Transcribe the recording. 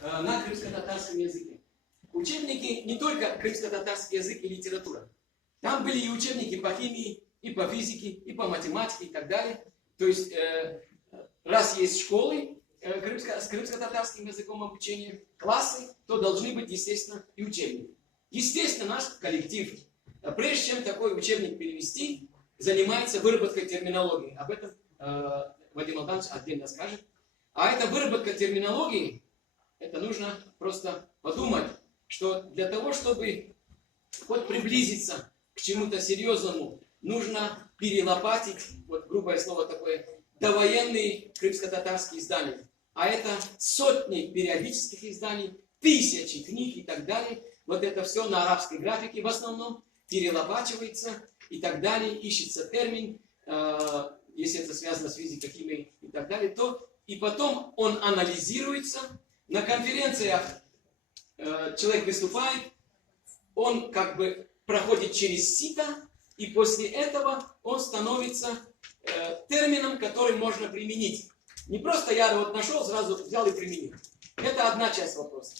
на крымско-татарском языке. Учебники не только крымско-татарский язык и литература. Там были и учебники по химии, и по физике, и по математике, и так далее. То есть, раз есть школы с крымско-татарским языком обучения, классы, то должны быть, естественно, и учебники. Естественно, наш коллектив, прежде чем такой учебник перевести, занимается выработкой терминологии. Об этом Вадим Алданович отдельно скажет. А эта выработка терминологии, это нужно просто подумать, что для того, чтобы хоть приблизиться к чему-то серьезному, нужно перелопатить, вот грубое слово такое, довоенные крымско-татарские издания. А это сотни периодических изданий, тысячи книг и так далее. Вот это все на арабской графике в основном перелопачивается и так далее. Ищется термин, если это связано с физикой, химией и так далее, то и потом он анализируется. На конференциях человек выступает, он как бы проходит через сито, и после этого он становится термином, который можно применить. Не просто я вот нашел, сразу взял и применил. Это одна часть вопроса.